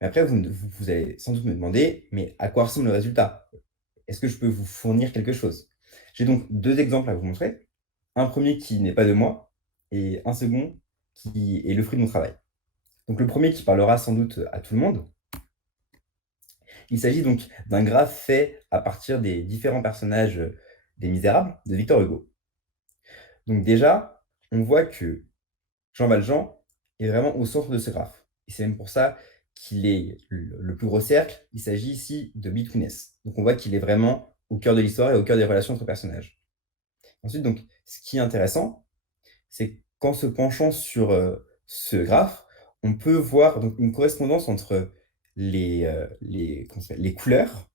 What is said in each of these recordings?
Mais après, vous allez sans doute me demander, mais à quoi ressemble le résultat? Est-ce que je peux vous fournir quelque chose? J'ai donc deux exemples à vous montrer. Un premier qui n'est pas de moi et un second qui est le fruit de mon travail. Donc le premier qui parlera sans doute à tout le monde. Il s'agit donc d'un graphe fait à partir des différents personnages des Misérables de Victor Hugo. Donc déjà, on voit que Jean Valjean est vraiment au centre de ce graphe. Et c'est même pour ça qu'il est le plus gros cercle. Il s'agit ici de Betweeness. Donc on voit qu'il est vraiment au cœur de l'histoire et au cœur des relations entre personnages. Ensuite, donc, ce qui est intéressant, c'est qu'en se penchant sur ce graphe, on peut voir donc, une correspondance entre les couleurs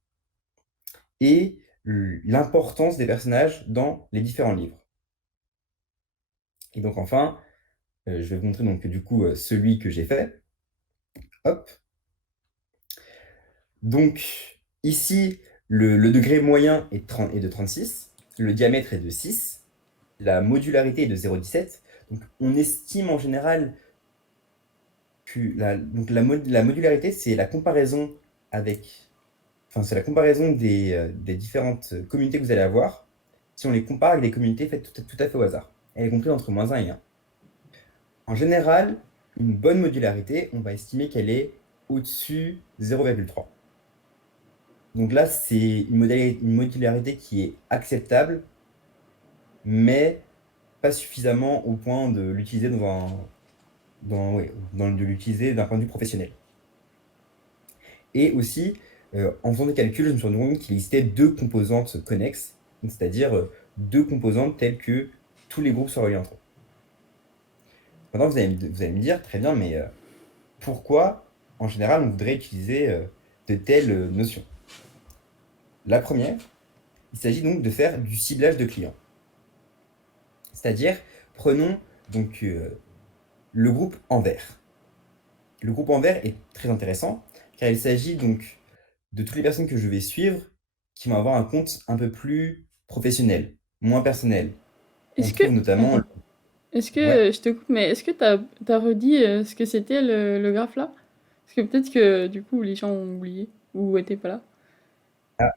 et l'importance des personnages dans les différents livres. Et donc enfin, je vais vous montrer donc du coup celui que j'ai fait. Hop. Donc ici, le degré moyen est de 36, le diamètre est de 6, la modularité est de 0,17. Donc on estime en général que la modularité, c'est la comparaison avec, enfin c'est la comparaison des différentes communautés que vous allez avoir si on les compare avec des communautés faites tout à fait au hasard. Elle est comprise entre -1 et 1. En général, une bonne modularité, on va estimer qu'elle est au-dessus de 0,3. Donc là, c'est une modularité qui est acceptable, mais pas suffisamment au point de l'utiliser de l'utiliser d'un point de vue professionnel. Et aussi, en faisant des calculs, je me suis rendu compte qu'il existait deux composantes connexes, c'est-à-dire deux composantes telles que tous les groupes sont reliés entre eux. Maintenant, vous allez me dire, très bien, mais pourquoi, en général, on voudrait utiliser de telles notions? La première, il s'agit donc de faire du ciblage de clients. C'est-à-dire, prenons donc le groupe en vert. Le groupe en vert est très intéressant car il s'agit donc de toutes les personnes que je vais suivre qui vont avoir un compte un peu plus professionnel, moins personnel. On Est-ce que... trouve notamment... Attends. Est-ce Ouais. que... Je te coupe, mais est-ce que t'as redit ce que c'était le graphe là? Parce que peut-être que du coup les gens ont oublié ou étaient pas là. Ah,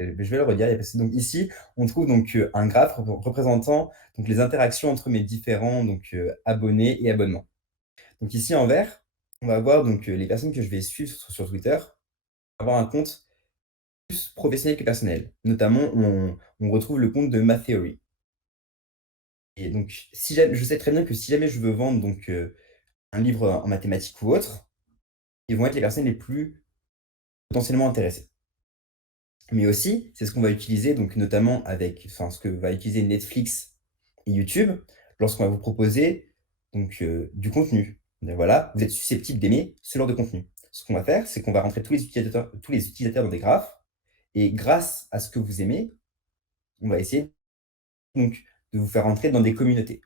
je vais le redire. Donc ici, on trouve donc un graphe représentant donc les interactions entre mes différents donc, abonnés et abonnements. Donc ici en vert, on va voir donc les personnes que je vais suivre sur Twitter, avoir un compte plus professionnel que personnel. Notamment, on retrouve le compte de Matheory. Et donc, si jamais, je sais très bien que si jamais je veux vendre donc, un livre en mathématiques ou autre, ils vont être les personnes les plus potentiellement intéressées. Mais aussi, c'est ce qu'on va utiliser, donc notamment avec, enfin, ce que va utiliser Netflix et YouTube, lorsqu'on va vous proposer donc, du contenu. Donc, voilà, vous êtes susceptible d'aimer ce genre de contenu. Ce qu'on va faire, c'est qu'on va rentrer tous les utilisateurs dans des graphes, et grâce à ce que vous aimez, on va essayer donc de vous faire rentrer dans des communautés.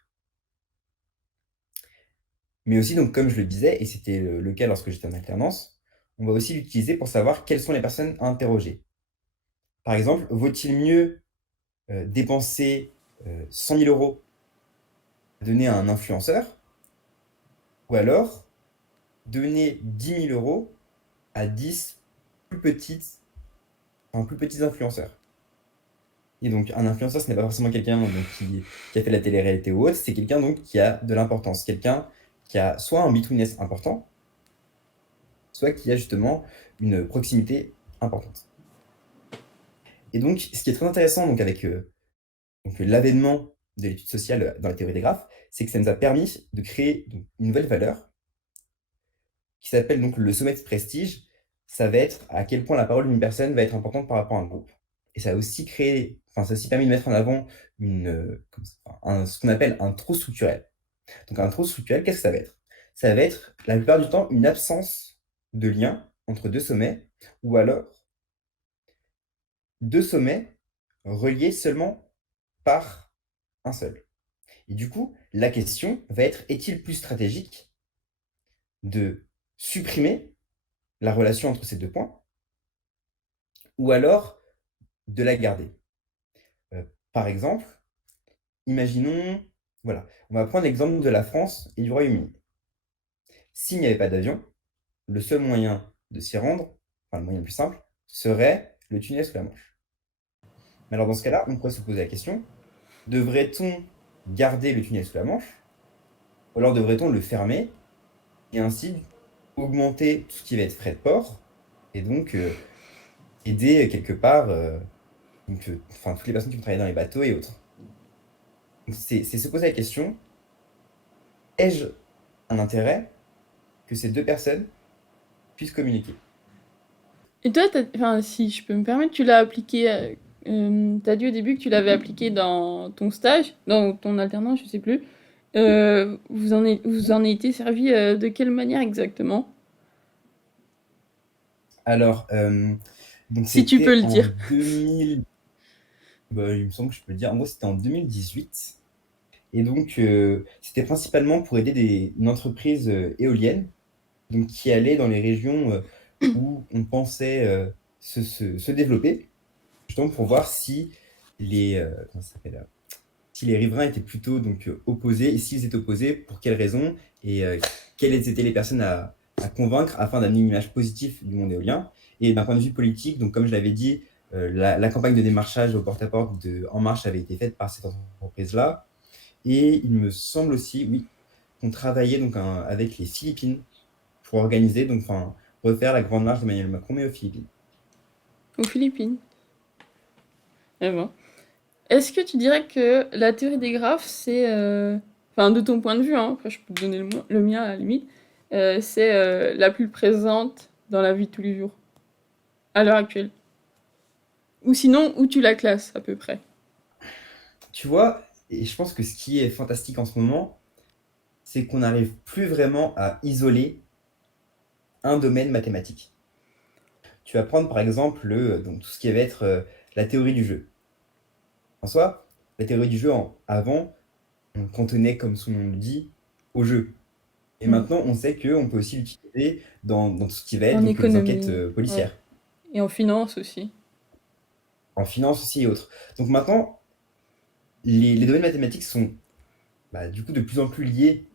Mais aussi, donc, comme je le disais, et c'était le cas lorsque j'étais en alternance, on va aussi l'utiliser pour savoir quelles sont les personnes à interroger. Par exemple, vaut-il mieux dépenser 100 000 euros à donner à un influenceur ou alors donner 10 000 euros à 10 plus petites, plus petits influenceurs? Et donc, un influenceur, ce n'est pas forcément quelqu'un donc, qui a fait de la télé-réalité ou autre, c'est quelqu'un donc qui a de l'importance, quelqu'un qui a soit un betweenness important, soit qui a justement une proximité importante. Et donc, ce qui est très intéressant donc, avec donc, l'avènement de l'étude sociale dans la théorie des graphes, c'est que ça nous a permis de créer donc, une nouvelle valeur qui s'appelle donc le sommet de prestige. Ça va être à quel point la parole d'une personne va être importante par rapport à un groupe. Et ça a aussi créé, enfin, ça a aussi permis de mettre en avant ce qu'on appelle un trou structurel. Donc, un trou structurel, qu'est-ce que ça va être? Ça va être, la plupart du temps, une absence de lien entre deux sommets, ou alors deux sommets reliés seulement par un seul. Et du coup, la question va être, est-il plus stratégique de supprimer la relation entre ces deux points ou alors de la garder? Par exemple, imaginons, voilà, on va prendre l'exemple de la France et du Royaume-Uni. S'il n'y avait pas d'avion, le seul moyen de s'y rendre, enfin le moyen le plus simple, serait le tunnel sous la Manche. Mais alors dans ce cas-là, on pourrait se poser la question, devrait-on garder le tunnel sous la Manche, ou alors devrait-on le fermer et ainsi augmenter tout ce qui va être frais de port, et donc aider quelque part enfin, toutes les personnes qui vont travailler dans les bateaux et autres. Donc, c'est se poser la question, ai-je un intérêt que ces deux personnes puissent communiquer? Et toi, enfin, si je peux me permettre, tu l'as appliqué. T'as dit au début que tu l'avais appliqué dans ton stage, dans ton alternance, je sais plus. Vous en été servi de quelle manière exactement? Alors, donc Si tu peux c'était le en dire. 2000, bah, il me semble que je peux le dire, en gros c'était en 2018, et donc c'était principalement pour aider une entreprise éolienne, donc qui allait dans les régions où on pensait se développer, justement pour voir si comment ça s'appelle, si les riverains étaient plutôt donc opposés, et s'ils étaient opposés, pour quelles raisons, et quelles étaient les personnes à convaincre afin d'amener une image positive du monde éolien. Et d'un point de vue politique, donc comme je l'avais dit, la campagne de démarchage au porte-à-porte de En Marche avait été faite par cette entreprise-là. Et il me semble aussi, oui, qu'on travaillait donc avec les Philippines pour organiser, donc enfin, refaire la grande marche d'Emmanuel Macron, mais aux Philippines. Aux Philippines. Eh ben. Est-ce que tu dirais que la théorie des graphes, c'est. Enfin, de ton point de vue, hein, après je peux te donner le mien à la limite, c'est la plus présente dans la vie de tous les jours, à l'heure actuelle? Ou sinon, où tu la classes, à peu près? Tu vois, et je pense que ce qui est fantastique en ce moment, c'est qu'on n'arrive plus vraiment à isoler un domaine mathématique. Tu vas prendre par exemple donc, tout ce qui va être la théorie du jeu. En soi, la théorie du jeu, avant, on contenait, comme son nom le dit, au jeu. Et Mm. maintenant, on sait qu'on peut aussi l'utiliser dans tout ce qui va être En donc, les enquêtes économie, ouais. policières, Et en finance aussi. en finance aussi et autres. Donc maintenant, les domaines mathématiques sont bah, du coup de plus en plus liés.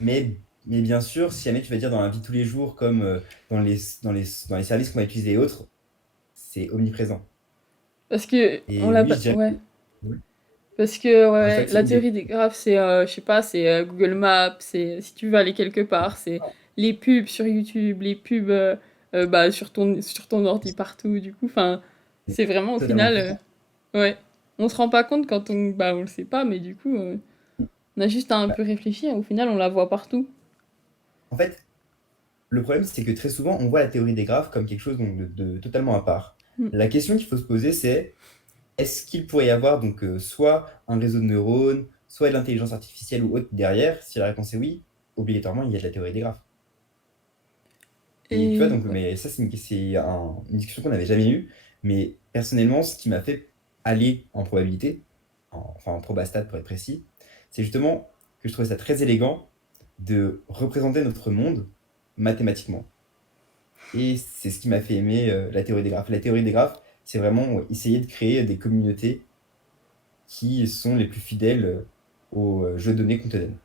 Mais bien sûr, si jamais tu vas dire dans la vie de tous les jours, comme dans les services qu'on va utiliser et autres, c'est omniprésent. Parce que, on Et l'a oui, pas. je dirais Ouais. que oui. Parce que, Alors, c'est ouais, vrai que c'est la une des. théorie des graphes, c'est, je sais pas, c'est Google Maps, c'est si tu veux aller quelque part, c'est les pubs sur YouTube, les pubs bah, sur ton ordi partout, du coup, enfin, C'est c'est vraiment au totalement final, faux. ouais, on se rend pas compte quand bah, on le sait pas, mais du coup, on a juste à un Bah, peu réfléchir, au final, on la voit partout. en fait, le problème, c'est que très souvent, on voit la théorie des graphes comme quelque chose donc, de totalement à part. Mm. La question qu'il faut se poser, c'est est-ce qu'il pourrait y avoir donc soit un réseau de neurones, soit de l'intelligence artificielle ou autre derrière? Si la réponse est oui, obligatoirement, il y a de la théorie des graphes. Et tu vois, Et donc, ouais. mais ça, une discussion qu'on n'avait jamais eue. Mais personnellement, ce qui m'a fait aller en probabilité, enfin en probastat pour être précis, c'est justement que je trouvais ça très élégant de représenter notre monde mathématiquement. Et c'est ce qui m'a fait aimer la théorie des graphes. La théorie des graphes, c'est vraiment essayer de créer des communautés qui sont les plus fidèles aux jeux de données qu'on te donne.